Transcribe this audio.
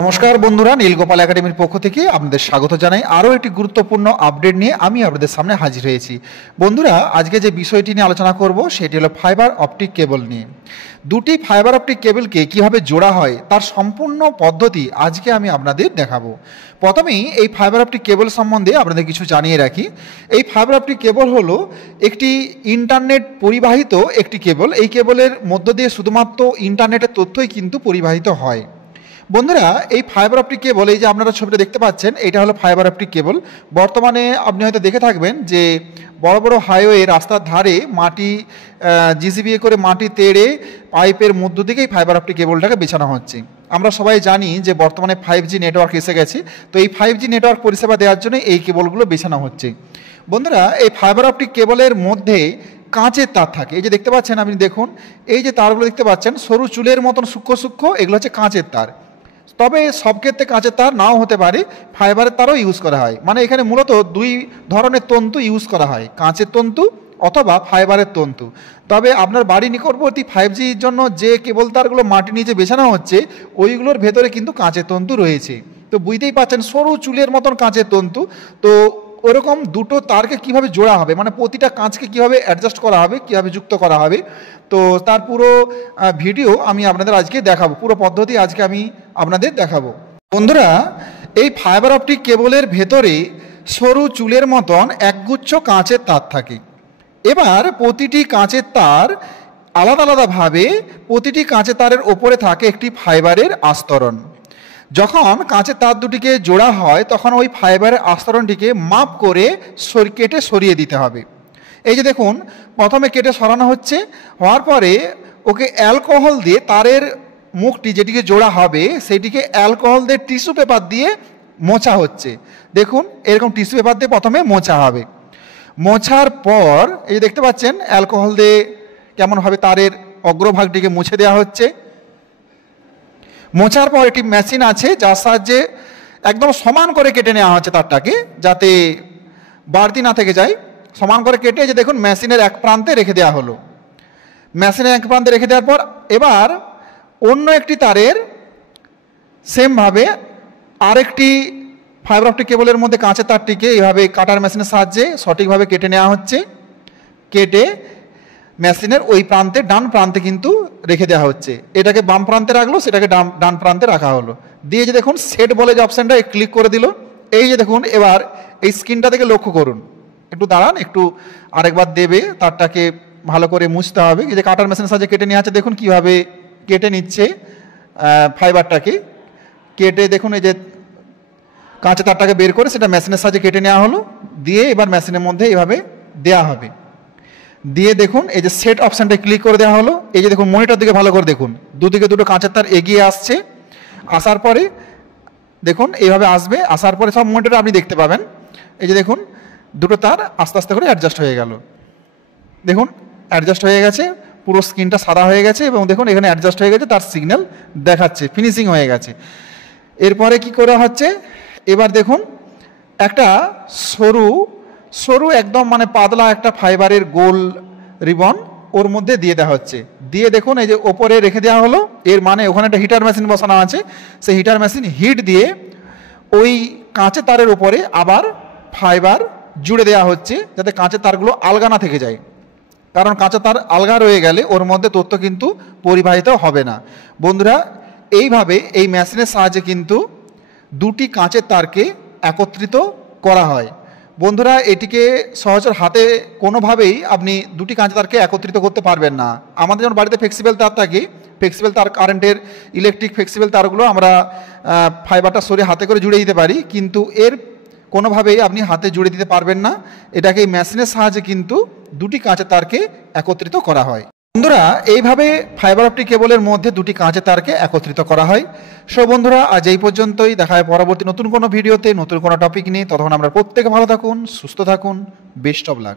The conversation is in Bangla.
নমস্কার বন্ধুরা, নীলগোপাল একাডেমির পক্ষ থেকে আপনাদের স্বাগত জানাই। আরও একটি গুরুত্বপূর্ণ আপডেট নিয়ে আমি আপনাদের সামনে হাজির হয়েছি। বন্ধুরা, আজকে যে বিষয়টি নিয়ে আলোচনা করব সেটি হলো ফাইবার অপটিক কেবল নিয়ে। দুটি ফাইবার অপটিক কেবলকে কিভাবে জোড়া হয় তার সম্পূর্ণ পদ্ধতি আজকে আমি আপনাদের দেখাবো। প্রথমেই এই ফাইবার অপটিক কেবল সম্বন্ধে আপনাদের কিছু জানিয়ে রাখি। এই ফাইবার অপটিক কেবল হলো একটি ইন্টারনেট পরিবাহিত একটি কেবল। এই কেবলের মধ্য দিয়ে শুধুমাত্র ইন্টারনেটের তথ্যই কিন্তু পরিবাহিত হয়। বন্ধুরা, এই ফাইবার অপটিক কেবল, এই যে আপনারা ছবিটা দেখতে পাচ্ছেন, এটা হলো ফাইবার অপটিক কেবল। বর্তমানে আপনি হয়তো দেখে থাকবেন যে বড় বড় হাইওয়ে রাস্তার ধারে মাটি জিসিবি করে মাটি তেড়ে পাইপের মধ্য থেকেই ফাইবার অপটিক কেবলটাকে বেছানো হচ্ছে। আমরা সবাই জানি যে বর্তমানে 5G নেটওয়ার্ক এসে গেছে, তো এই 5G নেটওয়ার্ক পরিষেবা দেওয়ার জন্য এই কেবলগুলো বেছানো হচ্ছে। বন্ধুরা, এই ফাইবার অপটিক কেবলের মধ্যে কাঁচের তার থাকে। এই যে দেখতে পাচ্ছেন, আপনি দেখুন, এই যে তারগুলো দেখতে পাচ্ছেন সরু চুলের মতন সূক্ষ্ম সূক্ষ্ম, এগুলো হচ্ছে কাঁচের তার। তবে সব ক্ষেত্রে কাঁচের তার নাও হতে পারে, ফাইবারের তারও ইউজ করা হয়। মানে এখানে মূলত দুই ধরনের তন্তু ইউজ করা হয়, কাঁচের তন্তু অথবা ফাইবারের তন্তু। তবে আপনার বাড়ি নিকটবর্তী 5Gর জন্য যে কেবল তারগুলো মাটি নিচে বেছানো হচ্ছে, ওইগুলোর ভেতরে কিন্তু কাঁচের তন্তু রয়েছে। তো বুঝতেই পাচ্ছেন, সরু চুলের মতন কাঁচের তন্তু। তো ওরকম দুটো তারকে কিভাবে জোড়া হবে, মানে প্রতিটা কাঁচকে কিভাবে অ্যাডজাস্ট করা হবে, কিভাবে যুক্ত করা হবে, তো তার পুরো ভিডিও আমি আপনাদের আজকে দেখাবো। পুরো পদ্ধতি আজকে আমি আপনাদের দেখাবো। বন্ধুরা, এই ফাইবার অপটিক কেবলের ভেতরে সরু চুলের মতন একগুচ্ছ কাঁচের তার থাকে। এবার প্রতিটি কাঁচের তার আলাদা আলাদাভাবে, প্রতিটি কাঁচের তারের ওপরে থাকে একটি ফাইবারের আস্তরণ। যখন কাঁচের তার দুটিকে জোড়া হয় তখন ওই ফাইবারের আস্তরণটিকে মাপ করে কেটে সরিয়ে দিতে হবে। এই যে দেখুন, প্রথমে কেটে সরানো হচ্ছে, হওয়ার পরে ওকে অ্যালকোহল দিয়ে তারের মুখটি যেটিকে জোড়া হবে সেটিকে অ্যালকোহল দিয়ে টিস্যু পেপার দিয়ে মোছা হচ্ছে। দেখুন, এরকম টিস্যু পেপার দিয়ে প্রথমে মোছা হবে। মোছার পর এই যে দেখতে পাচ্ছেন, অ্যালকোহল দিয়ে কেমনভাবে তারের অগ্রভাগটিকে মুছে দেওয়া হচ্ছে। মোছার পর একটি মেশিন আছে যার সাহায্যে একদম সমান করে কেটে নেওয়া হচ্ছে তারটাকে, যাতে বাড়তি না থেকে যায়। সমান করে কেটে যে দেখুন মেশিনের এক প্রান্তে রেখে দেওয়া হলো। মেশিনের এক প্রান্তে রেখে দেওয়ার পর এবার অন্য একটি তারের সেমভাবে আরেকটি ফাইবার অপটিক কেবলের মধ্যে কাঁচের তারটিকে এইভাবে কাটার মেশিনের সাহায্যে সঠিকভাবে কেটে নেওয়া হচ্ছে। কেটে মেশিনের ওই প্রান্তে, ডান প্রান্তে কিন্তু রেখে দেওয়া হচ্ছে। এটাকে বাম প্রান্তে রাখলো, সেটাকে ডান প্রান্তে রাখা হলো। দিয়ে যে দেখুন সেট বলে যে অপশানটা ক্লিক করে দিল। এই যে দেখুন, এবার এই স্ক্রিনটা থেকে লক্ষ্য করুন, একটু দাঁড়ান, একটু আরেকবার দেবে, তারটাকে ভালো করে মুছতে হবে। এই যে কাটার মেশিনের সাহায্যে কেটে নেওয়া হচ্ছে, দেখুন কীভাবে কেটে নিচ্ছে ফাইবারটাকে। কেটে দেখুন এই যে কাঁচের তারটাকে বের করে সেটা মেশিনের সাহায্যে কেটে নেওয়া হলো। দিয়ে এবার মেশিনের মধ্যে এইভাবে দেওয়া হবে। দিয়ে দেখুন এই যে সেট অপশানটা ক্লিক করে দেওয়া হলো। এই যে দেখুন মনিটর দিকে ভালো করে দেখুন, দুদিকে দুটো কাঁচের তার এগিয়ে আসছে। আসার পরে দেখুন এইভাবে আসবে, আসার পরে সব মনিটরে আপনি দেখতে পাবেন। এই যে দেখুন দুটো তার আস্তে আস্তে করে অ্যাডজাস্ট হয়ে গেল। দেখুন অ্যাডজাস্ট হয়ে গেছে, পুরো স্ক্রিনটা সাদা হয়ে গেছে এবং দেখুন এখানে অ্যাডজাস্ট হয়ে গেছে, তার সিগন্যাল দেখাচ্ছে, ফিনিশিং হয়ে গেছে। এরপরে কি করা হচ্ছে, এবার দেখুন একটা সরু একদম মানে পাতলা একটা ফাইবারের গোল রিবন ওর মধ্যে দিয়ে দেওয়া হচ্ছে। দিয়ে দেখুন এই যে ওপরে রেখে দেওয়া হলো। এর মানে ওখানে একটা হিটার মেশিন বসানো আছে, সেই হিটার মেশিন হিট দিয়ে ওই কাঁচের তারের ওপরে আবার ফাইবার জুড়ে দেওয়া হচ্ছে, যাতে কাঁচের তারগুলো আলগা না থেকে যায়। কারণ কাঁচের তার আলগা রয়ে গেলে ওর মধ্যে তথ্য কিন্তু পরিবাহিত হবে না। বন্ধুরা, এইভাবে এই মেশিনের সাহায্যে কিন্তু দুটি কাঁচের তারকে একত্রিত করা হয়। বন্ধুরা, এটিকে সহজের হাতে কোনোভাবেই আপনি দুটি কাঁচের তারকে একত্রিত করতে পারবেন না। আমাদের যেমন বাড়িতে ফ্লেক্সিবল তার থাকে, ফ্লেক্সিবল তার, কারেন্টের ইলেকট্রিক ফ্লেক্সিবল তারগুলো আমরা ফাইবারটা সরিয়ে হাতে করে জুড়ে দিতে পারি, কিন্তু এর কোনোভাবেই আপনি হাতে জুড়ে দিতে পারবেন না। এটাকে এই মেশিনের সাহায্যে কিন্তু দুটি কাঁচের তারকে একত্রিত করা হয়। বন্ধুরা, এইভাবে ফাইবার অপটিক কেবলের মধ্যে দুটি কাঁচের তারকে একত্রিত করা হয়। সো বন্ধুরা, আজ এই পর্যন্তই। দেখা হয় পরবর্তী নতুন কোনো ভিডিওতে নতুন কোনো টপিক নিয়ে। ততক্ষণ আমরা প্রত্যেকে ভালো থাকুন, সুস্থ থাকুন। Best of luck.